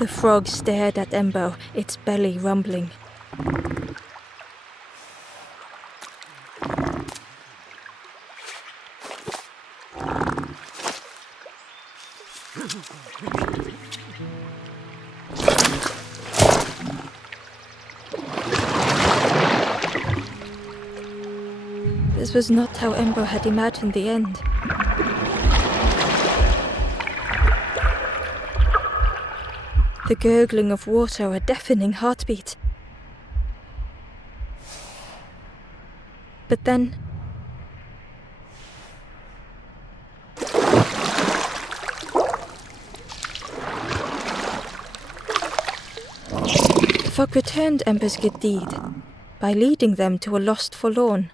The frog stared at Ember, its belly rumbling. This was not how Ember had imagined the end. The gurgling of water, a deafening heartbeat. But then... the frog returned Ember's good deed by leading them to a lost forlorn.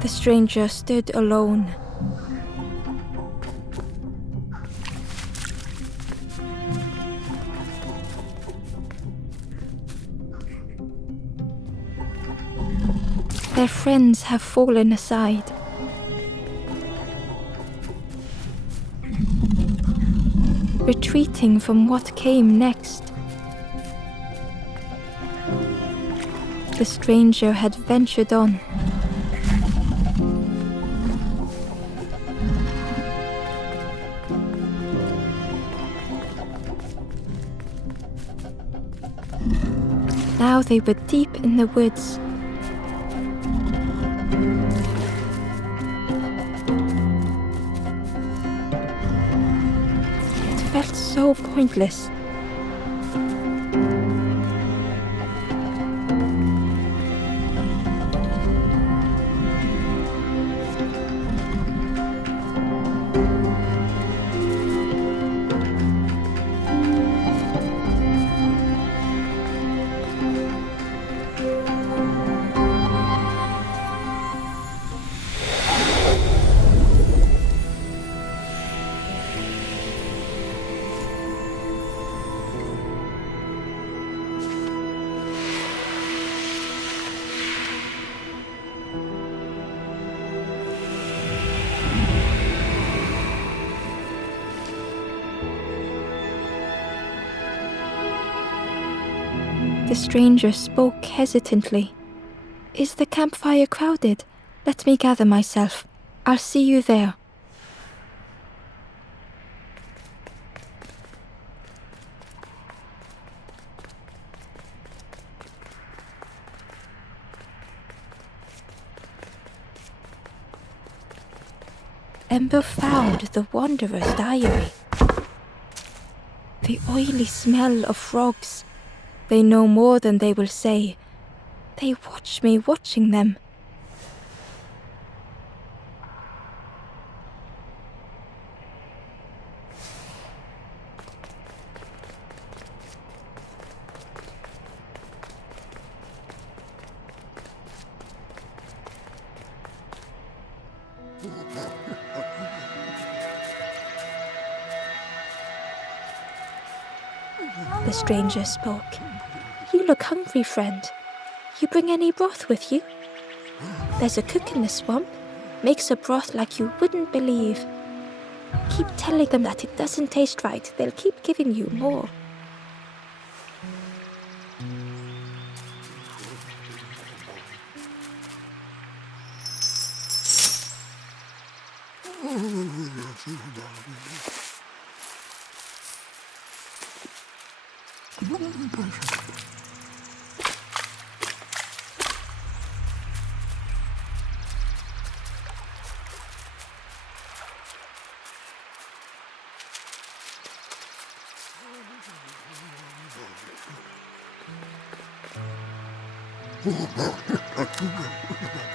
The stranger stood alone. Their friends have fallen aside. Retreating from what came next. The stranger had ventured on. Now they were deep in the woods. It felt so pointless. The stranger spoke hesitantly. "Is the campfire crowded? Let me gather myself. I'll see you there." Ember found the Wanderer's diary. The oily smell of frogs. They know more than they will say. They watch me watching them. The stranger spoke. "You look hungry, friend. You bring any broth with you? There's a cook in the swamp. Makes a broth like you wouldn't believe. Keep telling them that it doesn't taste right. They'll keep giving you more."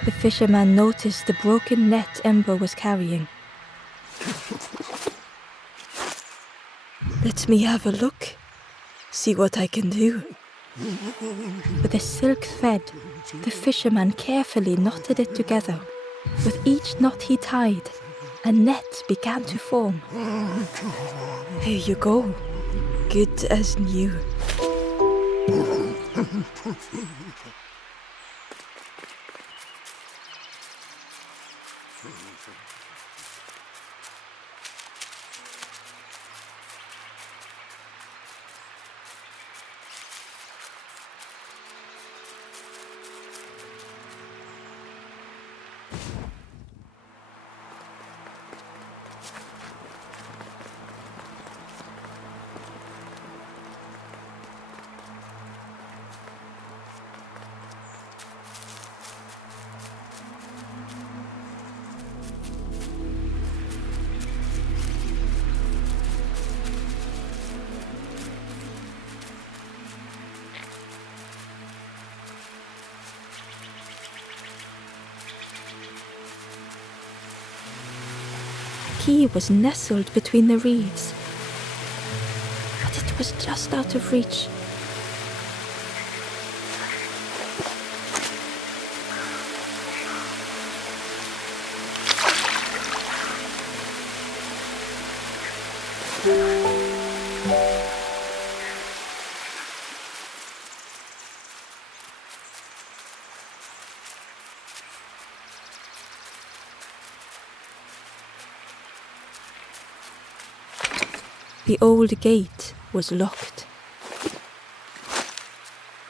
The fisherman noticed the broken net Ember was carrying. "Let me have a look. See what I can do." With a silk thread, the fisherman carefully knotted it together. With each knot he tied, a net began to form. "Here you go," good as new. The key was nestled between the reeds, but it was just out of reach. The old gate was locked.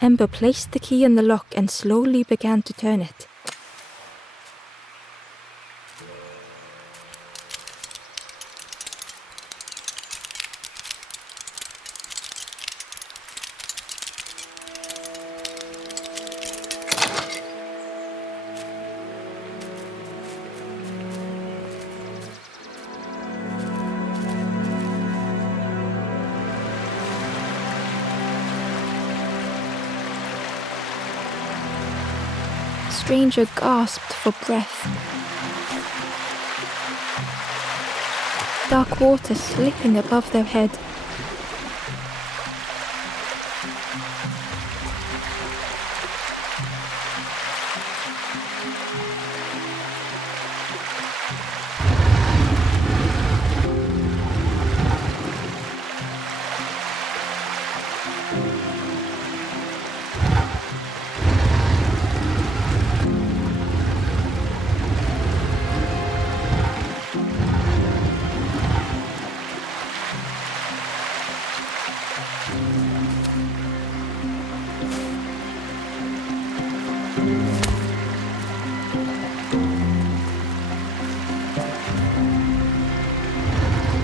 Ember placed the key in the lock and slowly began to turn it. The stranger gasped for breath. Dark water slipping above their head.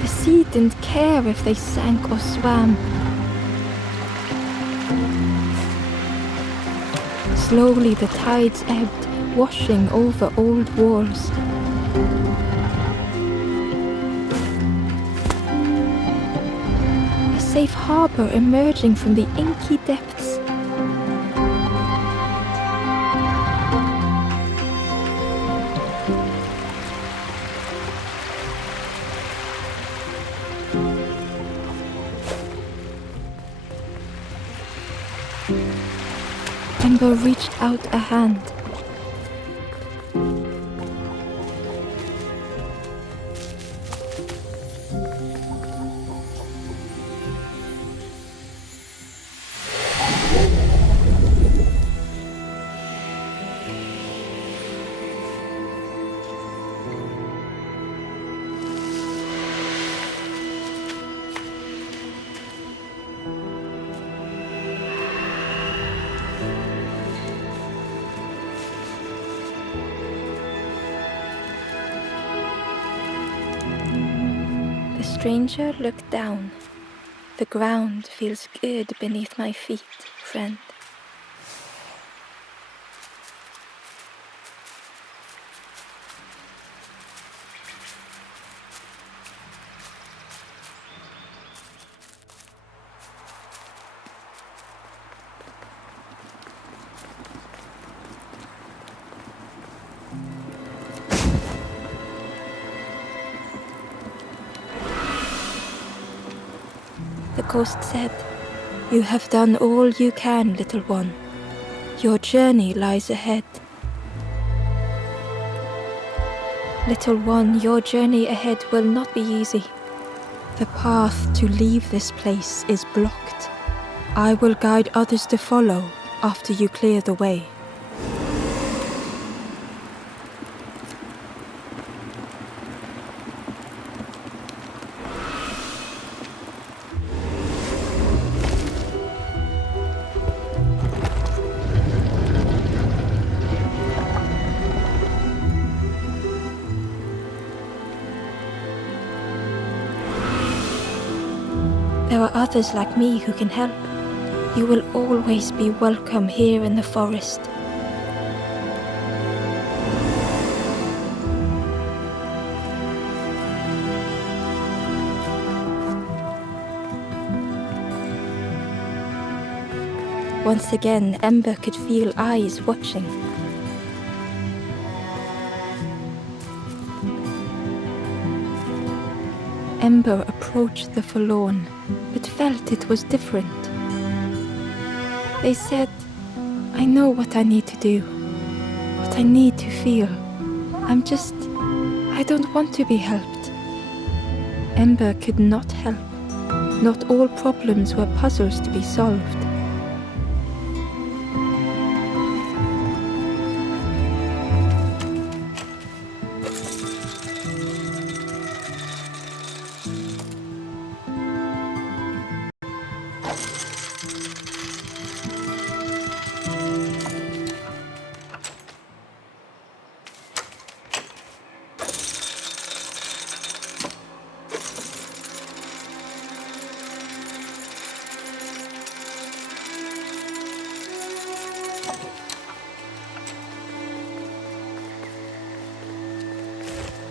The sea didn't care if they sank or swam. Slowly the tides ebbed, washing over old walls. A safe harbour emerging from the inky depths. Ember reached out a hand. The stranger looked down. The ground feels good beneath my feet, friend. The ghost said, "You have done all you can, little one. Your journey lies ahead." Little one, your journey ahead will not be easy. The path to leave this place is blocked. I will guide others to follow after you clear the way. There are others like me who can help. You will always be welcome here in the forest. Once again, Ember could feel eyes watching. Ember approached the forlorn, but felt it was different. They said, I know what I need to do, what I need to feel. I don't want to be helped. Ember could not help. Not all problems were puzzles to be solved.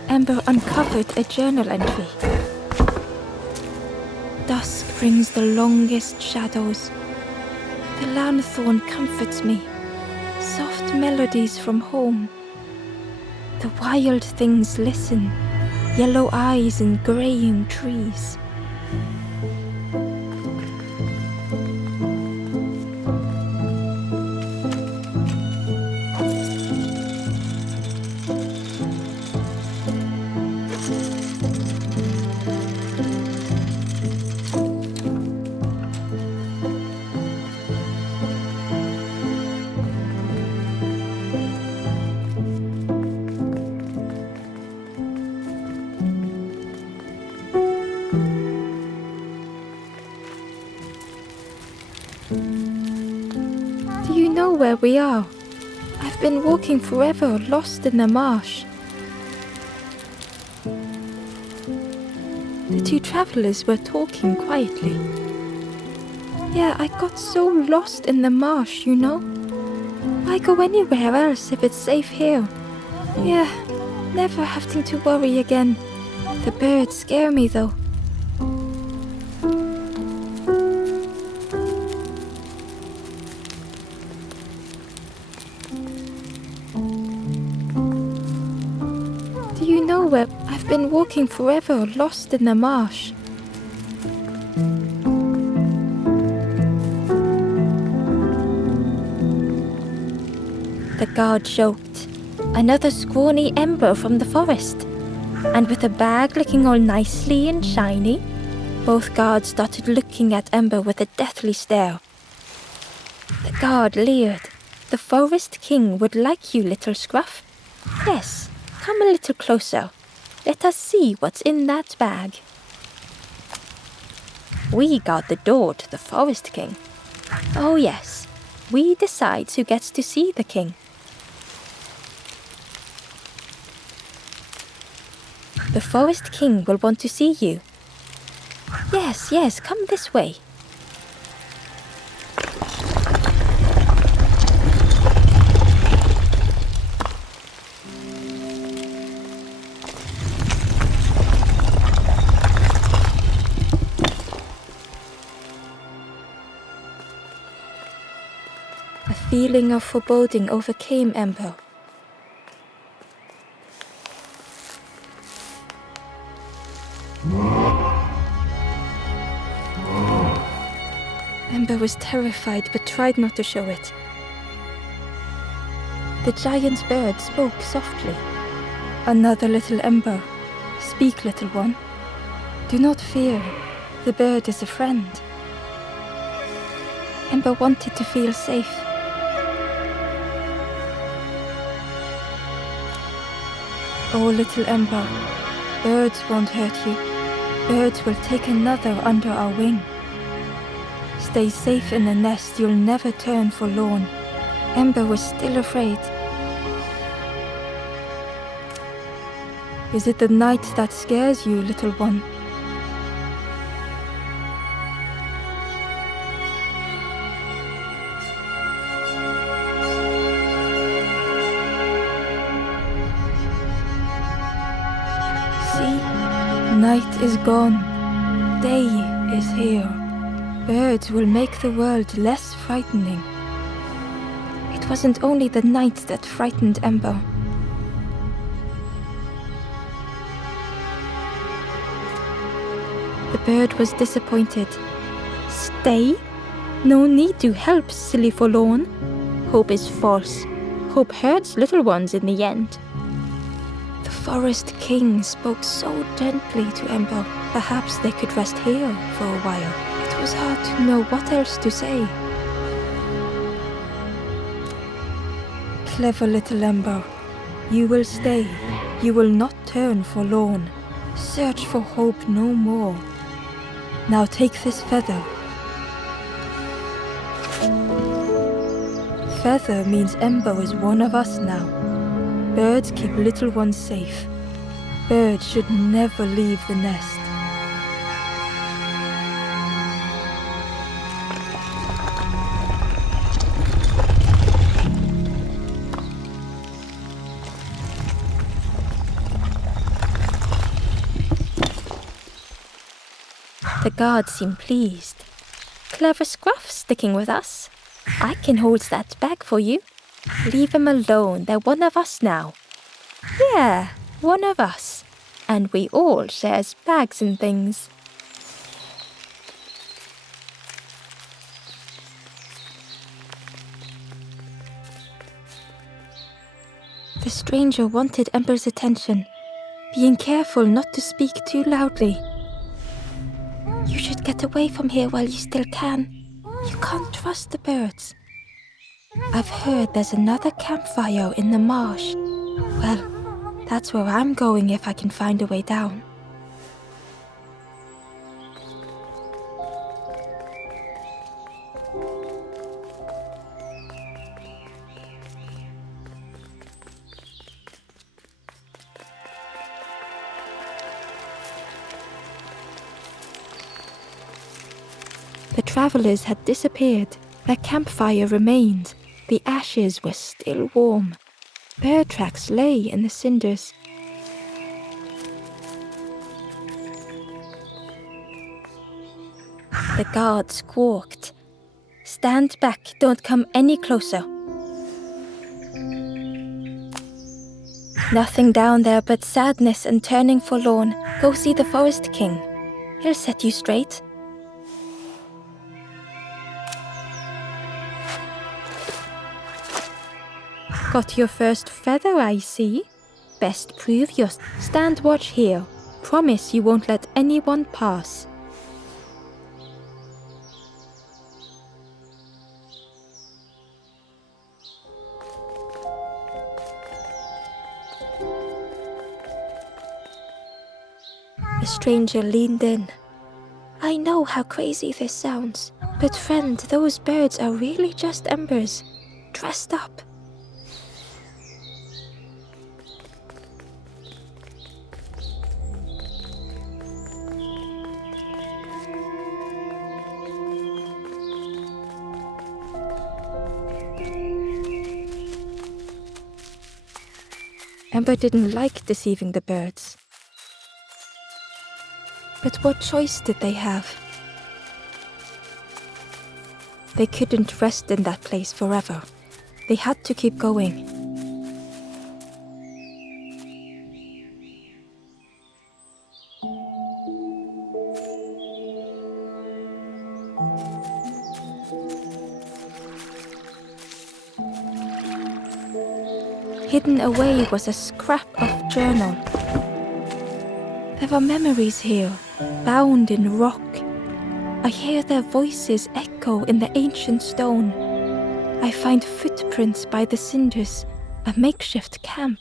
Ember uncovered a journal entry. Dusk brings the longest shadows. The lanthorn comforts me. Soft melodies from home. The wild things listen. Yellow eyes and graying trees. Do you know where we are? I've been walking forever, lost in the marsh. The two travelers were talking quietly. Yeah, I got so lost in the marsh, you know? Why go anywhere else if it's safe here? Yeah, never having to worry again. The birds scare me though. Do you know where I've been walking forever, lost in the marsh? The guard joked. Another scrawny Ember from the forest. And with a bag looking all nicely and shiny, both guards started looking at Ember with a deathly stare. The guard leered. The forest king would like you, little scruff. Yes, come a little closer. Let us see what's in that bag. We guard the door to the forest king. Oh yes, we decide who gets to see the king. The forest king will want to see you. Yes, come this way. A feeling of foreboding overcame Ember. Ember was terrified but tried not to show it. The giant bird spoke softly. Another little Ember. Speak, little one. Do not fear. The bird is a friend. Ember wanted to feel safe. Oh, little Ember, birds won't hurt you. Birds will take another under our wing. Stay safe in the nest, you'll never turn forlorn. Ember was still afraid. Is it the night that scares you, little one? See, night is gone. Day is here. Birds will make the world less frightening. It wasn't only the night that frightened Ember. The bird was disappointed. Stay? No need to help, silly forlorn. Hope is false. Hope hurts little ones in the end. The Forest King spoke so gently to Ember. Perhaps they could rest here for a while. It was hard to know what else to say. Clever little Ember. You will stay. You will not turn forlorn. Search for hope no more. Now take this feather. Feather means Ember is one of us now. Birds keep little ones safe. Birds should never leave the nest. The guards seem pleased. Clever Scruff sticking with us. I can hold that bag for you. Leave him alone, they're one of us now. Yeah, one of us. And we all shares bags and things. The stranger wanted Ember's attention, being careful not to speak too loudly. You should get away from here while you still can. You can't trust the birds. I've heard there's another campfire in the marsh. Well, that's where I'm going if I can find a way down. The travelers had disappeared. Their campfire remained. The ashes were still warm. Bird tracks lay in the cinders. The guard squawked. Stand back, don't come any closer. Nothing down there but sadness and turning forlorn. Go see the Forest King. He'll set you straight. Got your first feather, I see. Best prove your stand watch here. Promise you won't let anyone pass. The stranger leaned in. I know how crazy this sounds, but friend, those birds are really just embers, dressed up. Ember didn't like deceiving the birds. But what choice did they have? They couldn't rest in that place forever. They had to keep going. Hidden away was a scrap of journal. There were memories here, bound in rock. I hear their voices echo in the ancient stone. I find footprints by the cinders, a makeshift camp.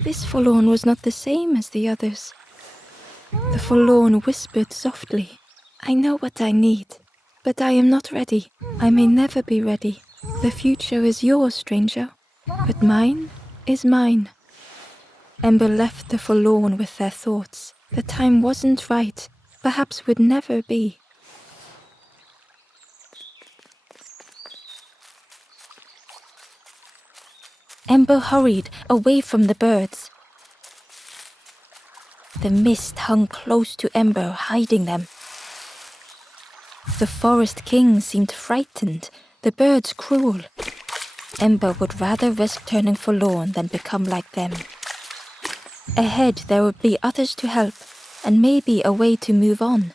This forlorn was not the same as the others. The forlorn whispered softly, "I know what I need, but I am not ready. I may never be ready. The future is yours, stranger, but mine is mine." Ember left the forlorn with their thoughts. The time wasn't right, perhaps would never be. Ember hurried away from the birds. The mist hung close to Ember, hiding them. The forest king seemed frightened, the birds cruel. Ember would rather risk turning forlorn than become like them. Ahead there would be others to help, and maybe a way to move on.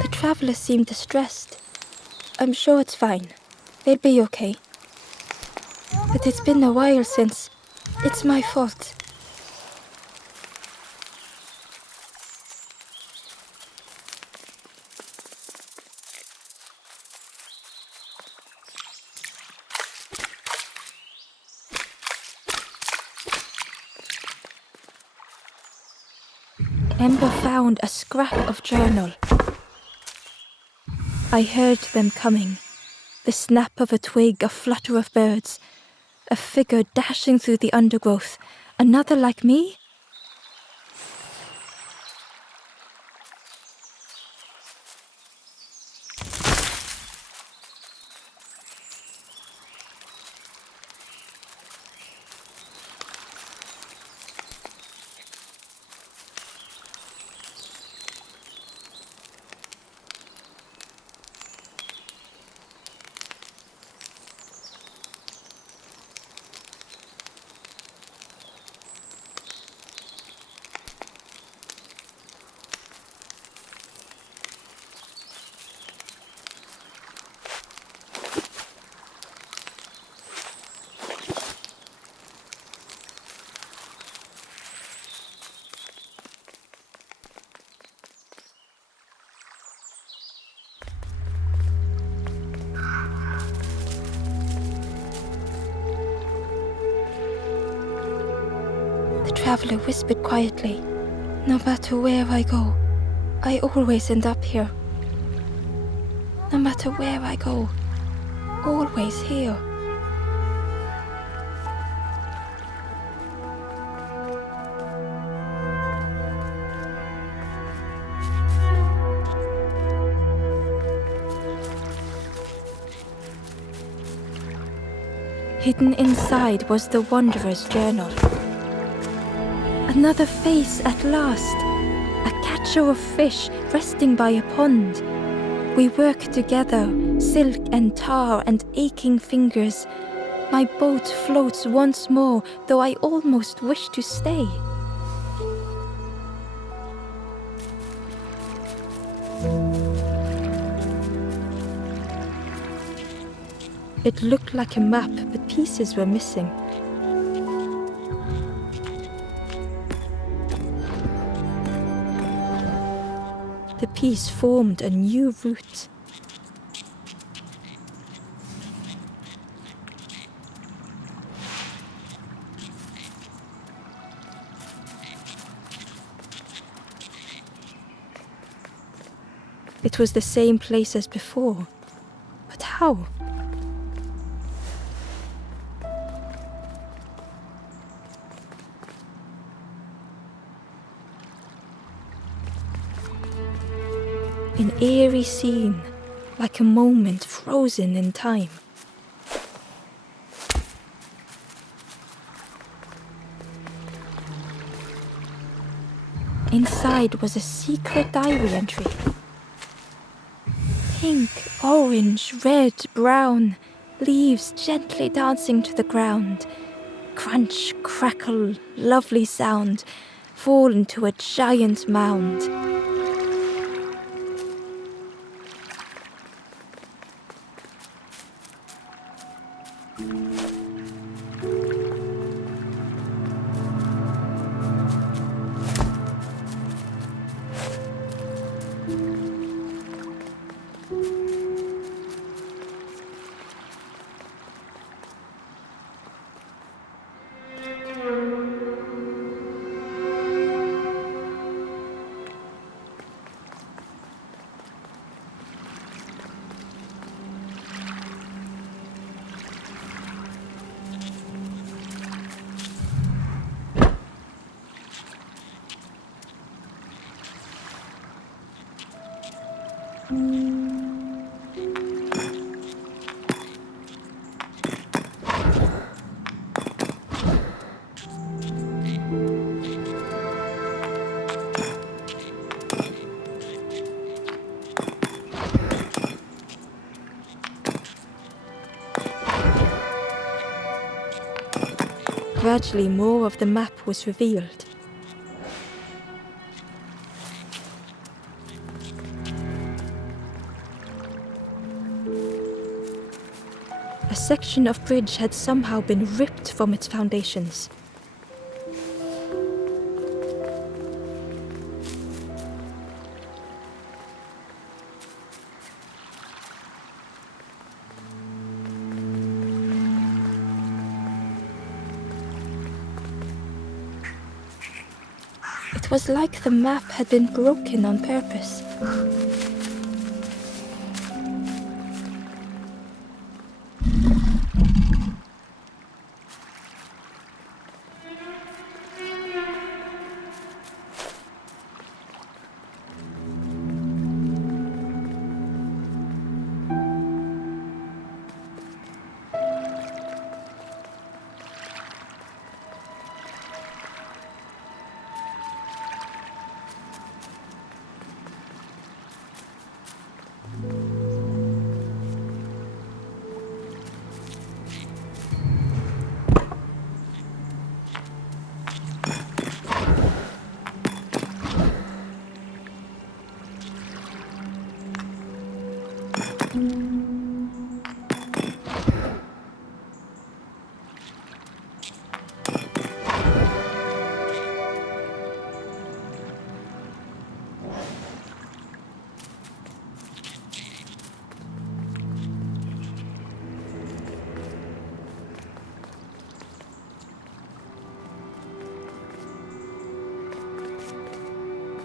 The traveler seemed distressed. "I'm sure it's fine. They'll be okay. But it's been a while since. It's my fault." Ember found a scrap of journal. I heard them coming. The snap of a twig, a flutter of birds. A figure dashing through the undergrowth. Another like me? The traveler whispered quietly, "No matter where I go, I always end up here. No matter where I go, always here." Hidden inside was the wanderer's journal. Another face at last, a catcher of fish resting by a pond. We work together, silk and tar and aching fingers. My boat floats once more, though I almost wish to stay. It looked like a map, but pieces were missing. The piece formed a new route. It was the same place as before. But how? An eerie scene, like a moment frozen in time. Inside was a secret diary entry. Pink, orange, red, brown, leaves gently dancing to the ground. Crunch, crackle, lovely sound, fall into a giant mound. Gradually, more of the map was revealed. A section of bridge had somehow been ripped from its foundations. It was like the map had been broken on purpose.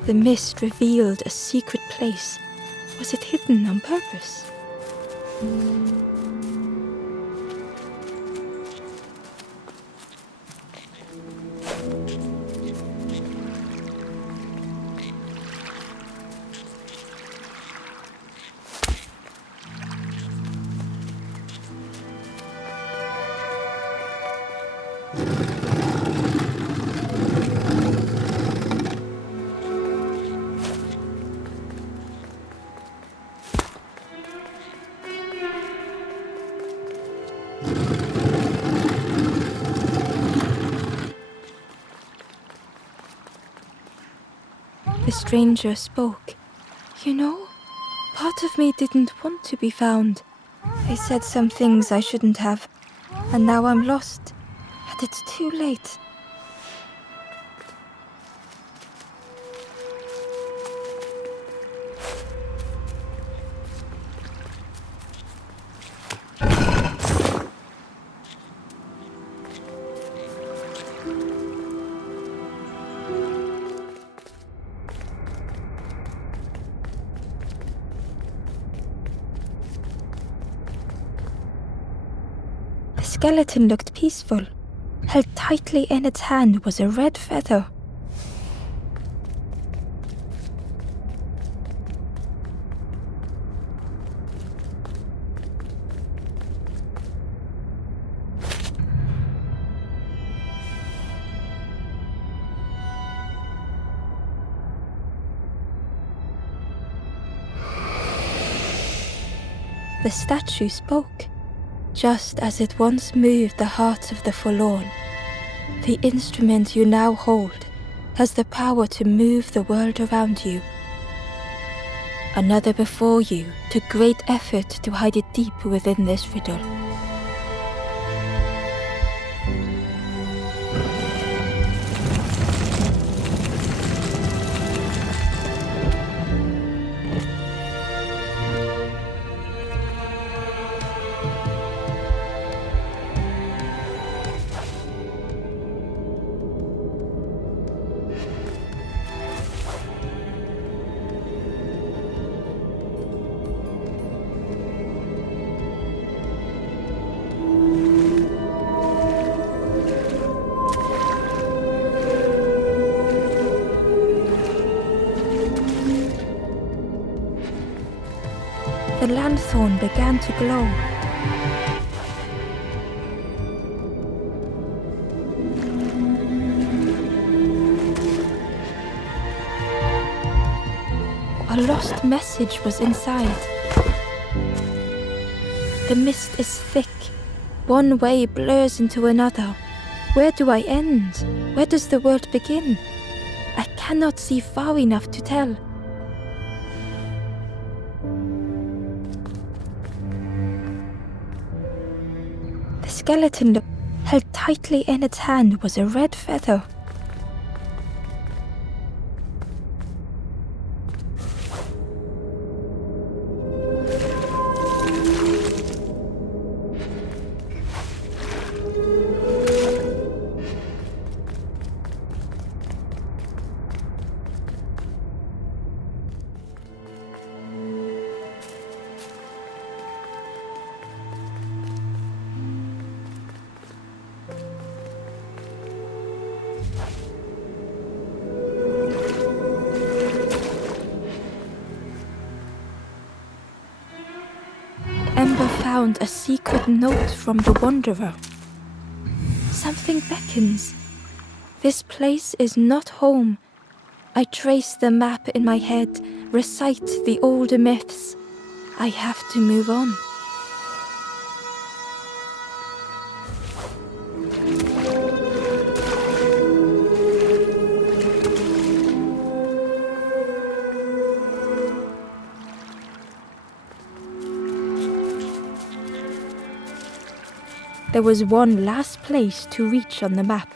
The mist revealed a secret place. Was it hidden on purpose? The stranger spoke. You know, part of me didn't want to be found. I said some things I shouldn't have, and now I'm lost, and it's too late. The skeleton looked peaceful. Held tightly in its hand was a red feather. The statue spoke, just as it once moved the hearts of the forlorn. The instrument you now hold has the power to move the world around you. Another before you took great effort to hide it deep within this riddle. The lanthorn began to glow. A lost message was inside. The mist is thick. One way blurs into another. Where do I end? Where does the world begin? I cannot see far enough to tell. The skeleton held tightly in its hand was a red feather. Ember found a secret note from the Wanderer. Something beckons. This place is not home. I trace the map in my head, recite the older myths. I have to move on. There was one last place to reach on the map.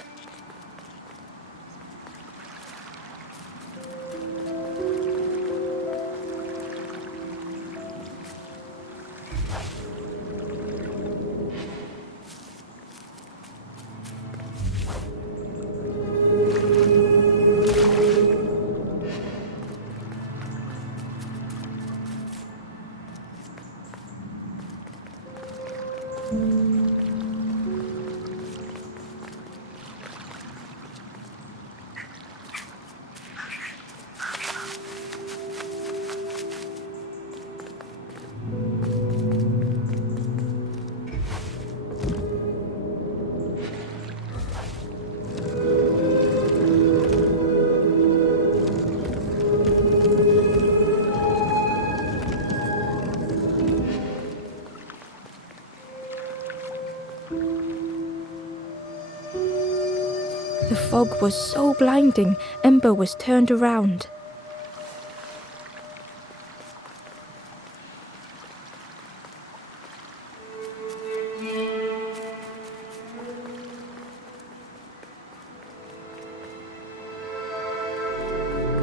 The fog was so blinding, Ember was turned around.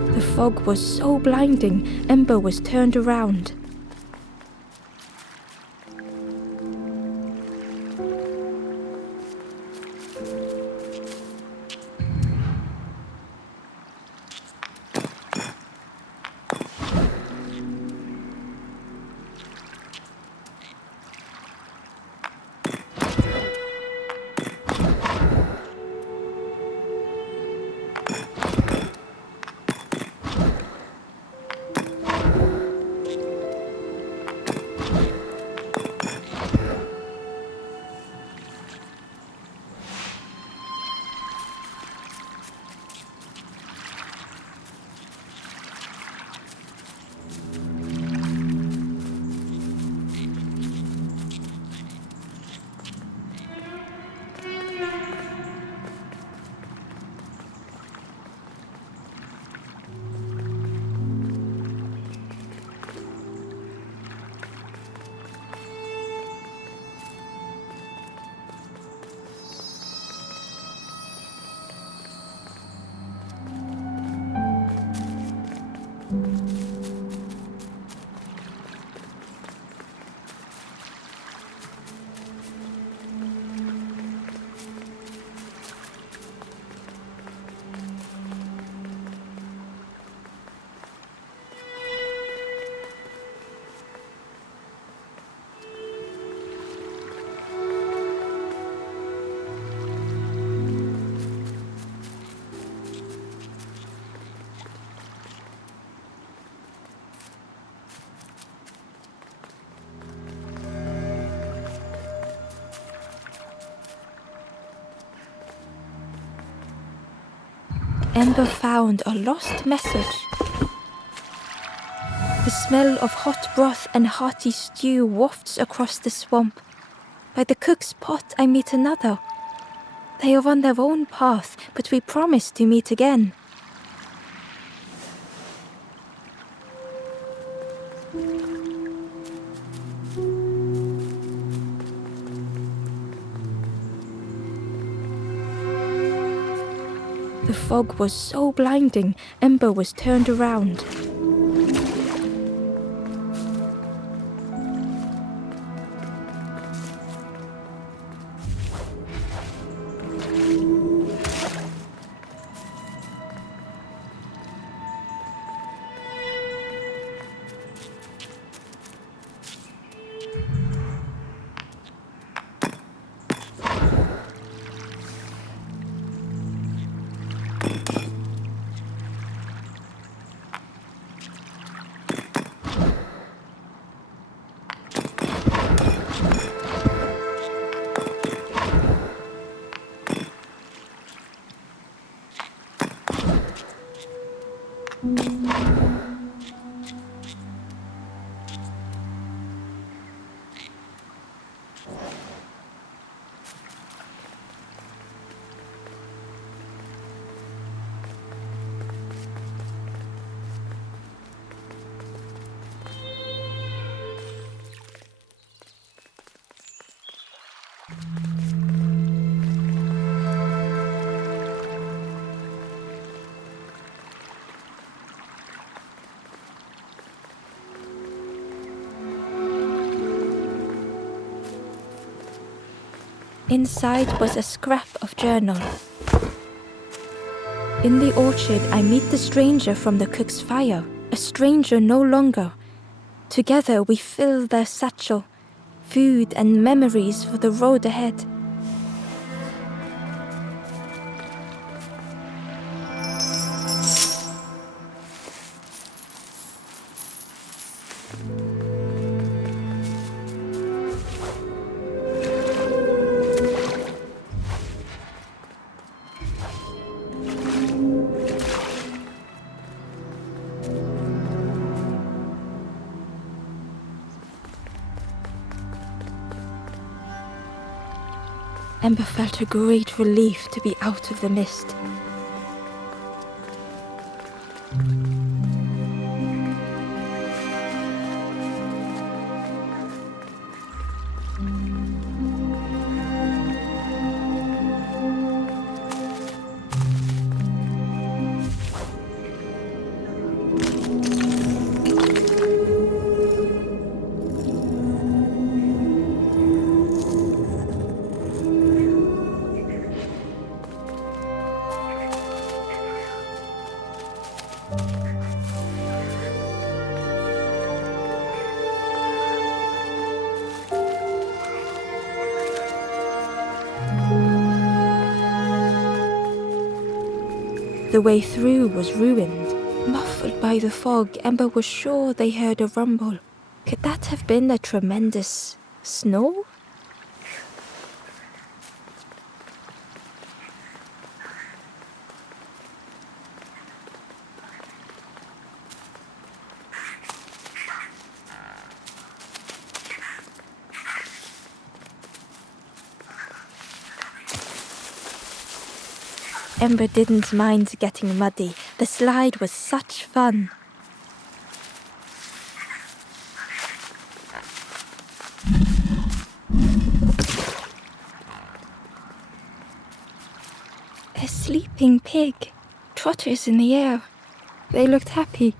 The fog was so blinding, Ember was turned around. Ember found a lost message. The smell of hot broth and hearty stew wafts across the swamp. By the cook's pot I meet another. They are on their own path, but we promise to meet again. The fog was so blinding, Ember was turned around. Inside was a scrap of journal. In the orchard, I meet the stranger from the cook's fire, a stranger no longer. Together we fill their satchel, food and memories for the road ahead. Ember felt a great relief to be out of the mist. The way through was ruined. Muffled by the fog, Ember was sure they heard a rumble. Could that have been a tremendous snow? Ember didn't mind getting muddy. The slide was such fun. A sleeping pig, trotters in the air. They looked happy.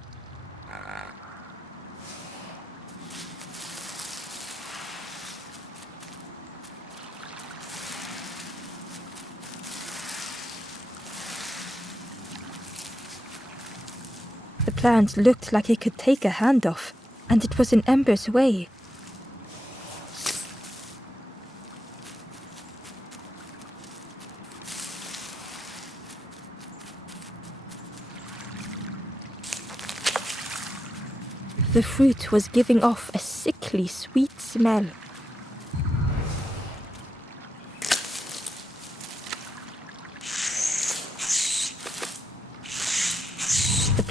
The plant looked like it could take a hand off, and it was in Ember's way. The fruit was giving off a sickly sweet smell.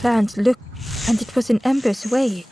understand. Look, and it was in Ember's way.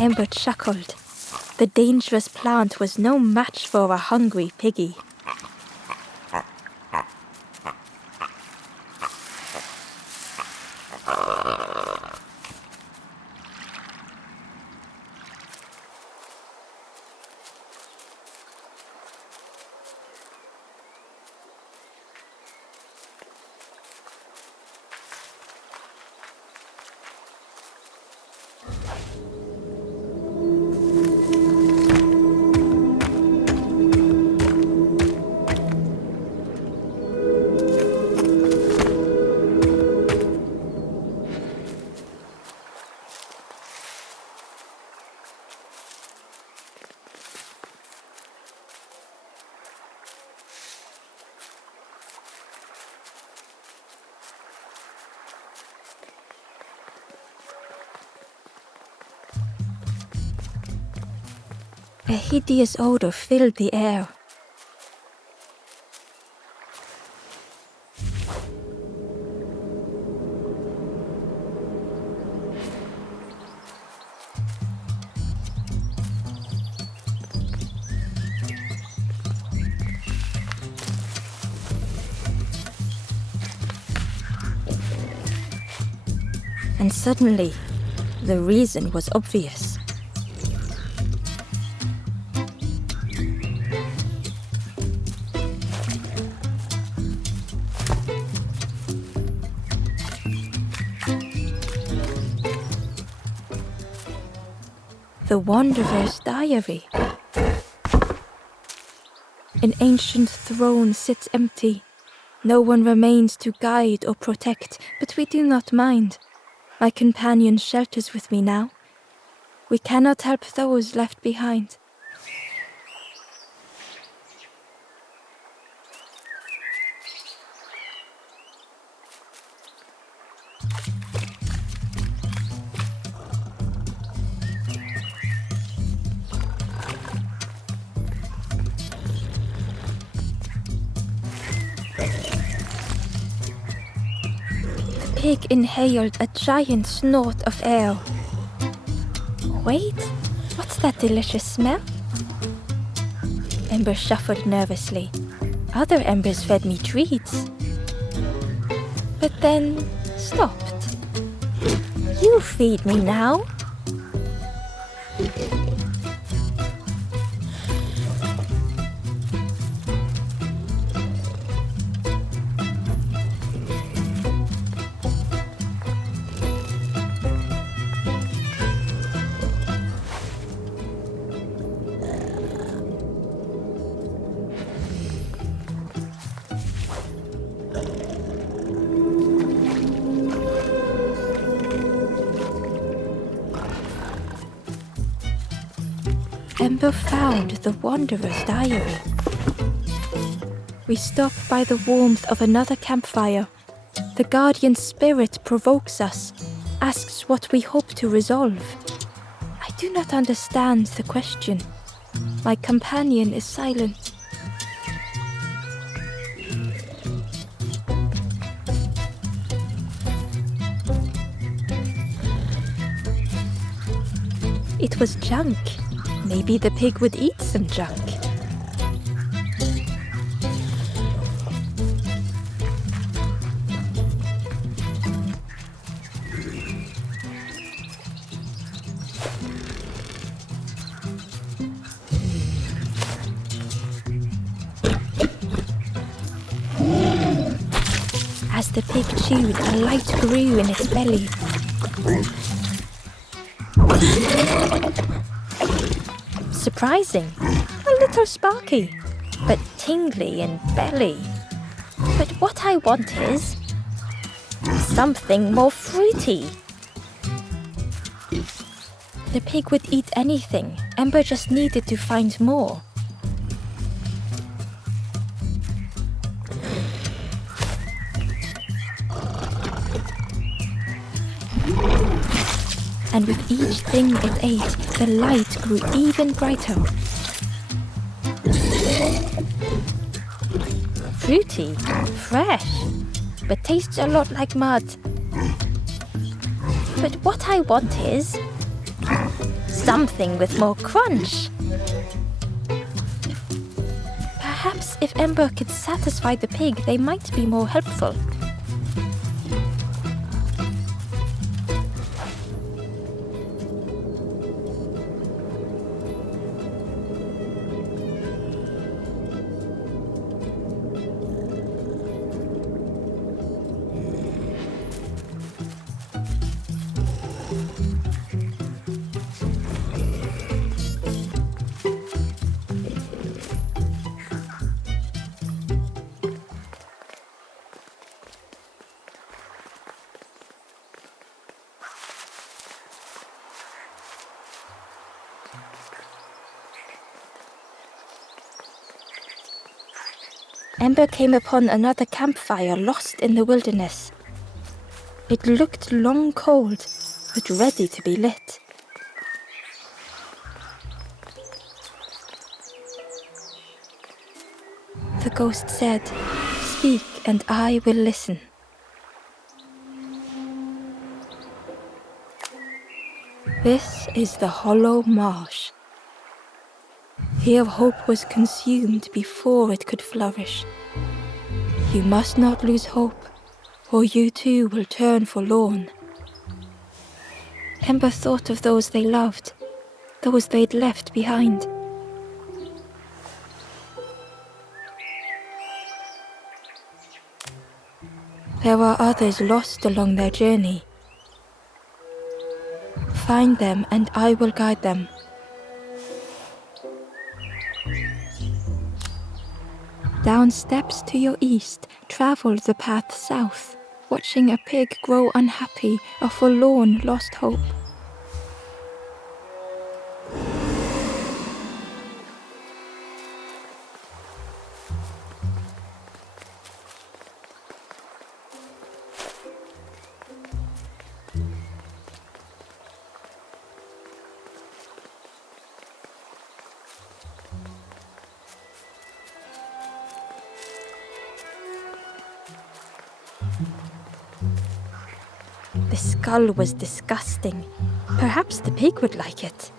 Ember chuckled. The dangerous plant was no match for a hungry piggy. A hideous odor filled the air. And suddenly, the reason was obvious. The Wanderer's Diary. An ancient throne sits empty. No one remains to guide or protect, but we do not mind. My companion shelters with me now. We cannot help those left behind. The pig inhaled a giant snort of air. Wait, what's that delicious smell? Ember shuffled nervously. Other embers fed me treats, but then stopped. You feed me now. Ember found the Wanderer's Diary. We stop by the warmth of another campfire. The guardian spirit provokes us, asks what we hope to resolve. I do not understand the question. My companion is silent. It was junk. Maybe the pig would eat some junk. As the pig chewed, a light grew in its belly. Surprising, a little sparky, but tingly in belly. But what I want is something more fruity. The pig would eat anything. Ember just needed to find more. And with each thing it ate, the light grew even brighter. Fruity, fresh, but tastes a lot like mud. But what I want is something with more crunch. Perhaps if Ember could satisfy the pig, they might be more helpful. Ember came upon another campfire lost in the wilderness. It looked long cold, but ready to be lit. The ghost said, "Speak and I will listen." This is the hollow marsh. Here hope was consumed before it could flourish. You must not lose hope, or you too will turn forlorn. Ember thought of those they loved, those they'd left behind. There are others lost along their journey. Find them and I will guide them. Down steps to your east, travel the path south, watching a pig grow unhappy, a forlorn lost hope. The skull was disgusting. Perhaps the pig would like it.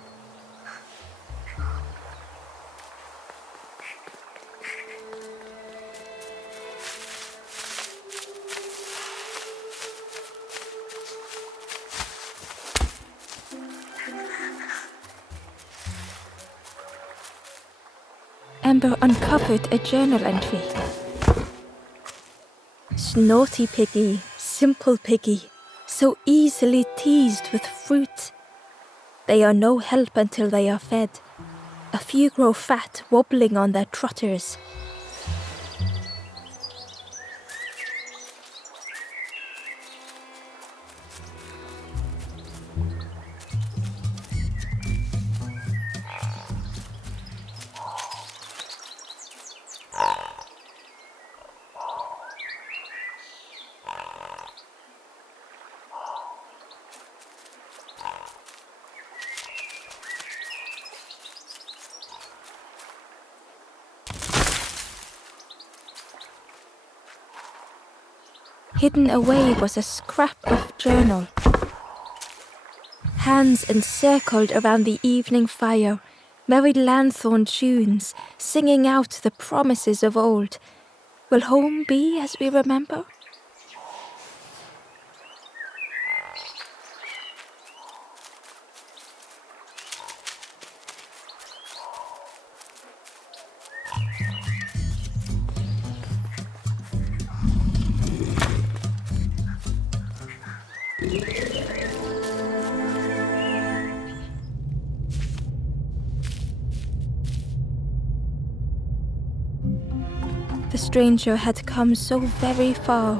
Ember uncovered a journal entry. Snotty piggy, simple piggy, so easily teased with fruit. They are no help until they are fed. A few grow fat, wobbling on their trotters. Hidden away was a scrap of journal. Hands encircled around the evening fire, merry lanthorn tunes, singing out the promises of old. Will home be as we remember? The stranger had come so very far.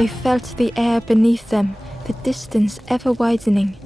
They felt the air beneath them, the distance ever widening.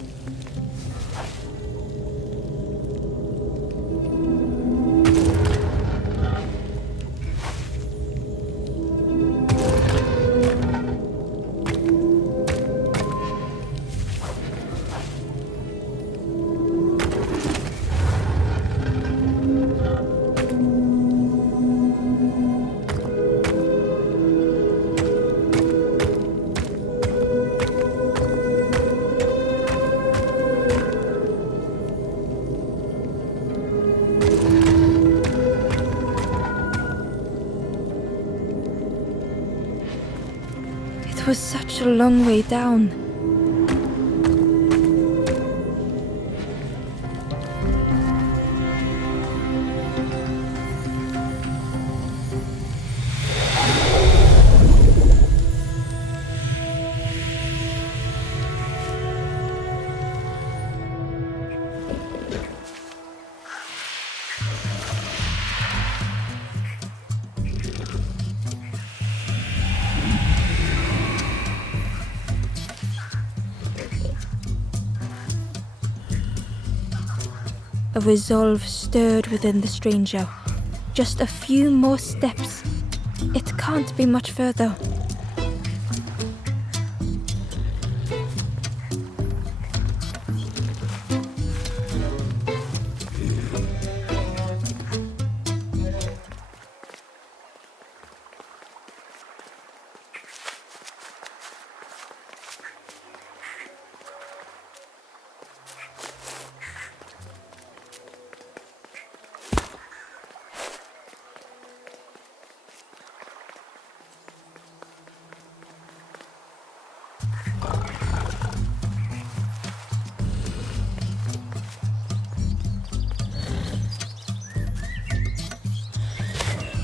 It was such a long way down. A resolve stirred within the stranger. Just a few more steps. It can't be much further.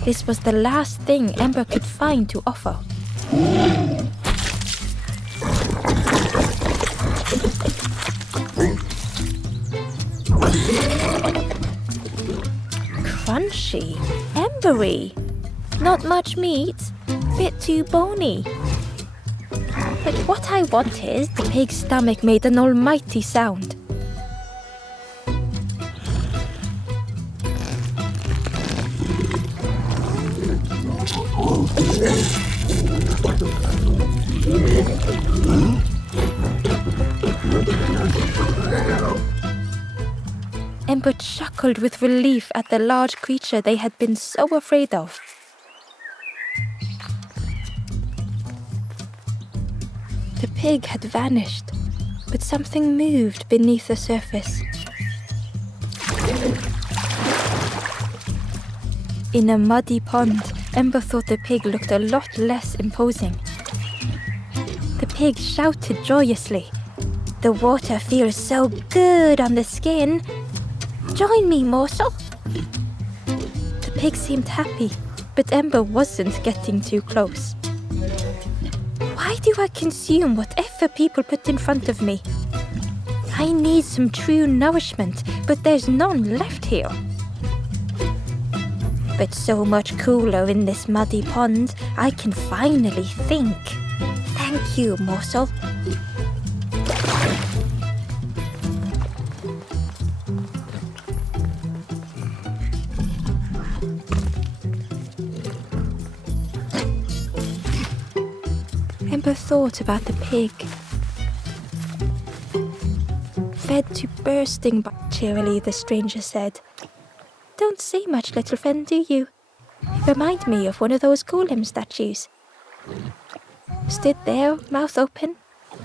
This was the last thing Ember could find to offer. Crunchy, embery, not much meat, bit too bony. But what I want is the pig's stomach made an almighty sound. Ember chuckled with relief at the large creature they had been so afraid of. The pig had vanished, but something moved beneath the surface. In a muddy pond, Ember thought the pig looked a lot less imposing. The pig shouted joyously. "The water feels so good on the skin. Join me, morsel." The pig seemed happy, but Ember wasn't getting too close. Why do I consume whatever people put in front of me? I need some true nourishment, but there's none left here. But so much cooler in this muddy pond, I can finally think. Thank you, morsel. Ember thought about the pig. Fed to bursting, but cheerily the stranger said, "Don't say much, little friend, do you? You remind me of one of those golem statues. Stood there, mouth open.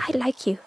I like you."